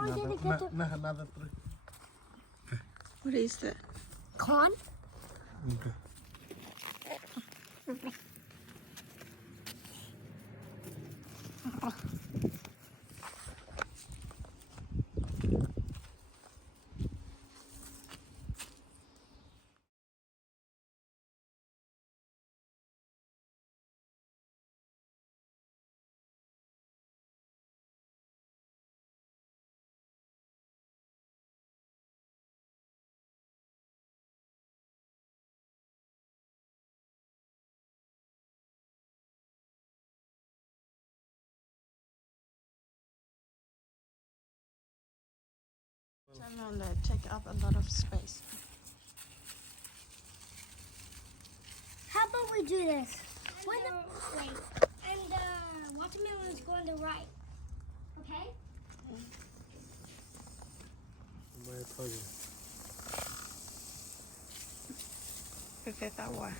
I want you to get the another 3. What is that? corn. Okay. Channel take up a lot of space. How about we do this? Wait, and the watermelon's going to right. Okay? Somebody told you. Porque está agua.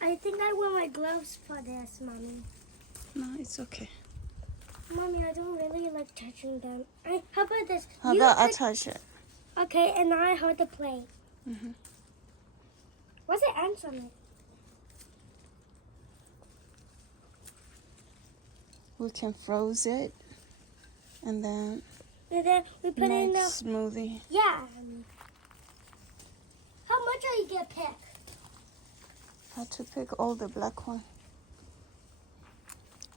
I think I wear my gloves for this, Mommy. No, it's okay. Mommy, I don't really like touching them. How about this? How You about I pick- touch it? Okay, and I hold the plate. Mm-hmm. What's the ants on it? We can froze it and then And then we put it in make the... smoothie. Yeah. How much are you going to pick? How to pick all the black one.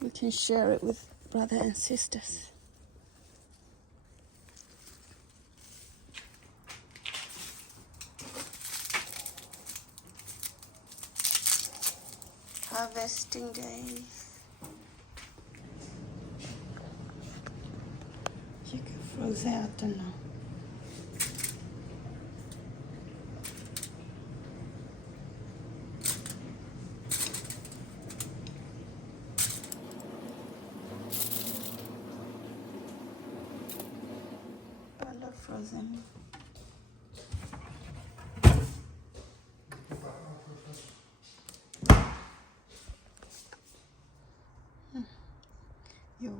We can share it with brother and sisters. Harvesting day. You can froze out now. I love frozen. You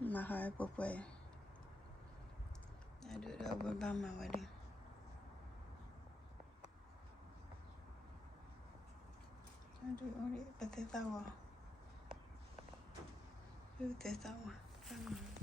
my heart boy. I do it over by my wedding. I do only but this hour. Do this hour.